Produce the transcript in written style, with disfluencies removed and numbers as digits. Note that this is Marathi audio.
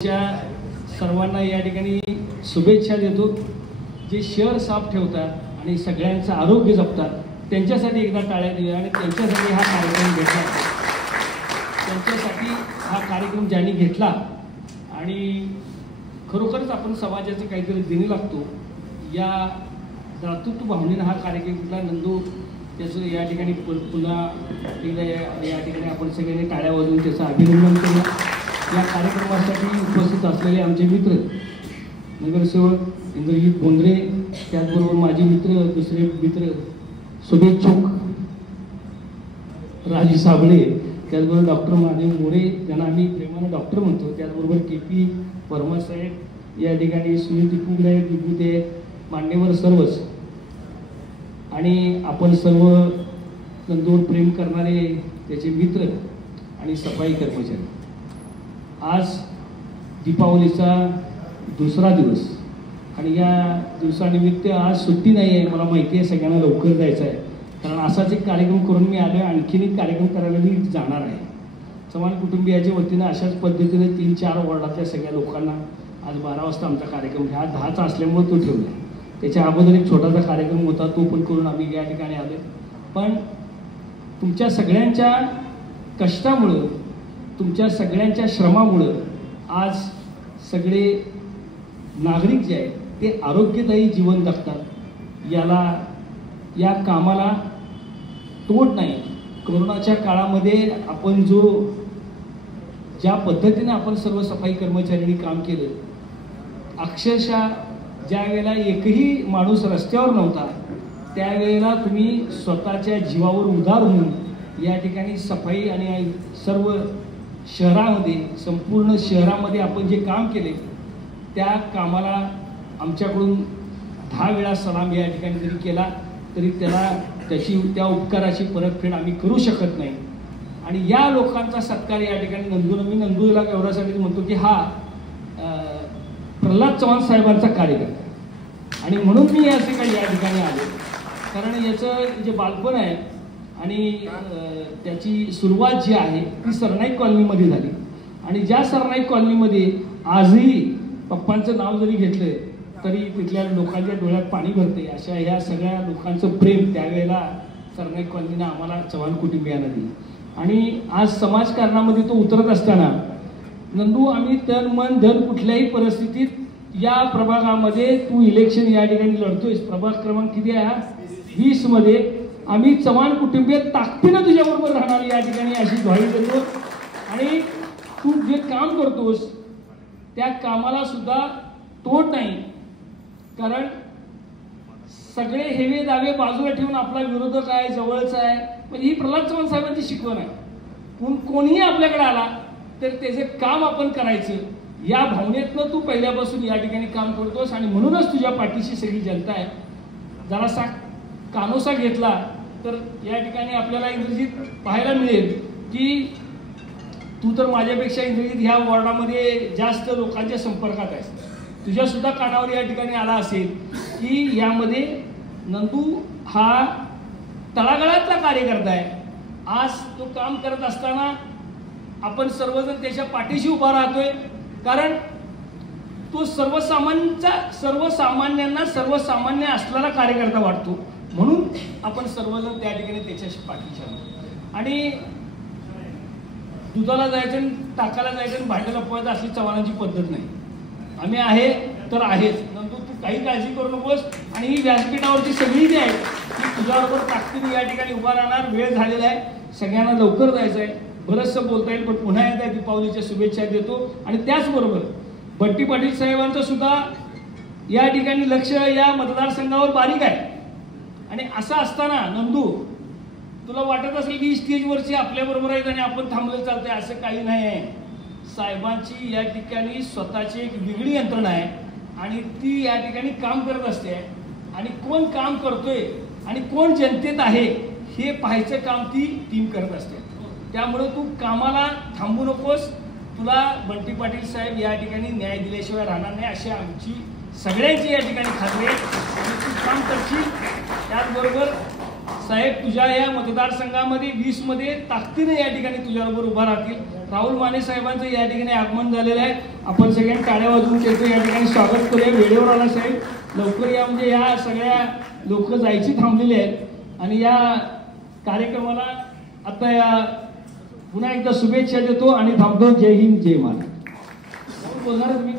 सर्वांना या ठिकाणी शुभेच्छा देतो। जे शहर साफ ठेवतात आणि सगळ्यांचं आरोग्य जपतात त्यांच्यासाठी एकदा टाळ्या देऊया आणि त्यांच्यासाठी हा कार्यक्रम घेतला। त्यांच्यासाठी हा कार्यक्रम ज्यांनी घेतला आणि खरोखरच आपण समाजाचं काहीतरी देणे लागतो या दातृत्व भावनेने हा कार्यक्रम घेतला। नंदू त्याचं या ठिकाणी पुन्हा एकदा या ठिकाणी आपण सगळ्यांनी टाळ्या वाजवून त्याचं अभिनंदन करूया। या कार्यक्रमासाठी उपस्थित असलेले आमचे मित्र नगरसेवक इंद्रजीत बोंद्रे, त्याचबरोबर माझे मित्र दुसरे मित्र शुभेच्छुक राजू साबळे, त्याचबरोबर डॉक्टर महादेव मोरे ज्यांना आम्ही प्रेमाने डॉक्टर म्हणतो, त्याचबरोबर KP वर्मा साहेब या ठिकाणी, सुनील कुंगळे, विभूते मान्यवर सर्वच आणि आपण सर्व नंदूर प्रेम करणारे त्याचे मित्र आणि सफाई कर्मचारी। आज दीपावलीचा दुसरा दिवस आणि या दिवसानिमित्त आज सुट्टी नाही आहे। मला माहिती आहे सगळ्यांना लवकर जायचं आहे, कारण असाच एक कार्यक्रम करून मी आलो आहे। आणखीन एक कार्यक्रम करायला मी जाणार आहे। चव्हाण कुटुंबियाच्या वतीनं अशाच पद्धतीने 3-4 वॉर्डातल्या सगळ्या लोकांना आज 12 वाजता आमचा कार्यक्रम हा 10चा असल्यामुळे तो ठेवला। त्याच्या अगोदर एक छोटासा कार्यक्रम होता तो पण करून आम्ही या ठिकाणी आलो। पण तुमच्या सगळ्यांच्या कष्टामुळं, तुमच्या सगळ्यांच्या श्रमामुळं आज सगळे नागरिक जे आहेत ते आरोग्यदायी जीवन जगतात। या कामाला तोड नाही। कोरोनाच्या काळामध्ये आपण ज्या पद्धतीने आपण सर्व सफाई कर्मचाऱ्यांनी काम केलं, अक्षरशः ज्या वेळेला एकही माणूस रस्त्यावर नव्हता त्यावेळेला तुम्ही स्वतःच्या जीवावर उदार होऊन या ठिकाणी सफाई आणि सर्व शहरामध्ये, संपूर्ण शहरामध्ये आपण जे काम केले त्या कामाला आमच्याकडून 10 वेळा सलाम या ठिकाणी जरी केला तरी त्या उपकाराची परतफेड आम्ही करू शकत नाही। आणि या लोकांचा सत्कार या ठिकाणी मी नंदूला एवढ्यासाठी म्हणतो की हा प्रल्हाद चव्हाण साहेबांचा कार्यक्रम आणि म्हणून मी या ठिकाणी आलो, कारण याचं जे बालपण आहे आणि त्याची सुरुवात जी आहे ती सरनाईक कॉलनीमध्ये झाली आणि ज्या सरनाईक कॉलनीमध्ये आजही पप्पांचं नाव जरी घेतलं तरी तिथल्या लोकांच्या डोळ्यात पाणी भरते। अशा ह्या सगळ्या लोकांचं प्रेम त्यावेळेला सरनाईक कॉलनीनं आम्हाला चव्हाण कुटुंबियांना दिली। आणि आज समाजकारणामध्ये तो उतरत असताना नंदू, आम्ही तन मन धन कुठल्याही परिस्थितीत या प्रभागामध्ये तू इलेक्शन या ठिकाणी लढतोयस, प्रभाग क्रमांक किती आहे 20 मध्ये, आम्ही चव्हाण कुटुंबीय ताकदीनं तुझ्याबरोबर राहणार या ठिकाणी अशी ग्वाही देतो। आणि तू जे काम करतोस त्या कामाला सुद्धा तोड नाही, कारण सगळे हेवे दावे बाजूला ठेवून आपला विरोधक आहे, जवळचा आहे, म्हणजे ही प्रल्हाद चव्हाण साहेबांची शिकवण आहे। कोणीही आपल्याकडे आला तर त्याचे काम आपण करायचं या भावनेतनं तू पहिल्यापासून या ठिकाणी काम करतोस आणि म्हणूनच तुझ्या पाठीशी सगळी जनता आहे। जरासा कानोसा घेतला तर या ठिकाणी आपल्याला इंद्रजीत पाहायला मिळेल की तू तर माझ्यापेक्षा इंद्रजीत ह्या वॉर्डामध्ये जास्त लोकांच्या संपर्कात आहेस। तुझ्या सुद्धा कानावर या ठिकाणी आला असेल की यामध्ये नंदू हा तळागाळातला कार्यकर्ता आहे। आज तो काम करत असताना आपण सर्वजण त्याच्या पाठीशी उभा राहतोय, कारण तो सर्वसामान्यांना सर्वसामान्य असलेला कार्यकर्ता वाटतो, म्हणून आपण सर्वजण त्या ठिकाणी त्याच्याशी पाठीशी आहोत। आणि दुधाला जायचं आणि टाकाला जायचं आणि भांड्याला पोहायचं अशी चव्हाणांची पद्धत नाही। आम्ही आहे तर आहेच। नंतर तू काही काळजी करू नकोस आणि ही व्यासपीठावरची सगळी जी आहे ती तुझ्याबरोबर ताकदीने या ठिकाणी उभा राहणार। वेळ झालेला आहे, सगळ्यांना लवकर जायचं आहे, बरंचसं बोलता येईल, पण पुन्हा एकदा दीपावलीच्या शुभेच्छा देतो। आणि त्याचबरोबर बट्टी पाटील साहेबांचं सुद्धा या ठिकाणी लक्ष या मतदारसंघावर बारीक आहे। आणि असं असताना नंदू, तुला वाटत असेल की स्टेजवरची आपल्याबरोबर आहेत आणि आपण थांबलं चालतंय, असं काही नाही आहे। साहेबांची या ठिकाणी स्वतःची एक वेगळी यंत्रणा आहे आणि ती या ठिकाणी काम करत असते आणि कोण काम करतोय आणि कोण जनतेत आहे हे पाहायचं काम ती टीम करत असते। त्यामुळे तू कामाला थांबू नकोस। तुला बंटी पाटील साहेब या ठिकाणी न्याय दिल्याशिवाय राहणार नाही अशी आमची सगळ्यांची या ठिकाणी खात्री आहे आणि तू काम करशील। त्याचबरोबर साहेब तुझ्या या मतदारसंघामध्ये 20 मध्ये ताकदीने या ठिकाणी तुझ्याबरोबर उभा राहतील। राहुल माने साहेबांचं या ठिकाणी आगमन झालेलं आहे. आपण सगळ्यांनी टाळ्या वाजवून त्याचं या ठिकाणी स्वागत करूया. वेळेवर आला साहेब, लवकर या, म्हणजे या सगळ्या लोक जायची थांबलेली आहेत. आणि या कार्यक्रमाला आता या पुन्हा एकदा शुभेच्छा देतो आणि थांबतो. जय हिंद, जय महाराष्ट्र. बोलणार तुम्ही?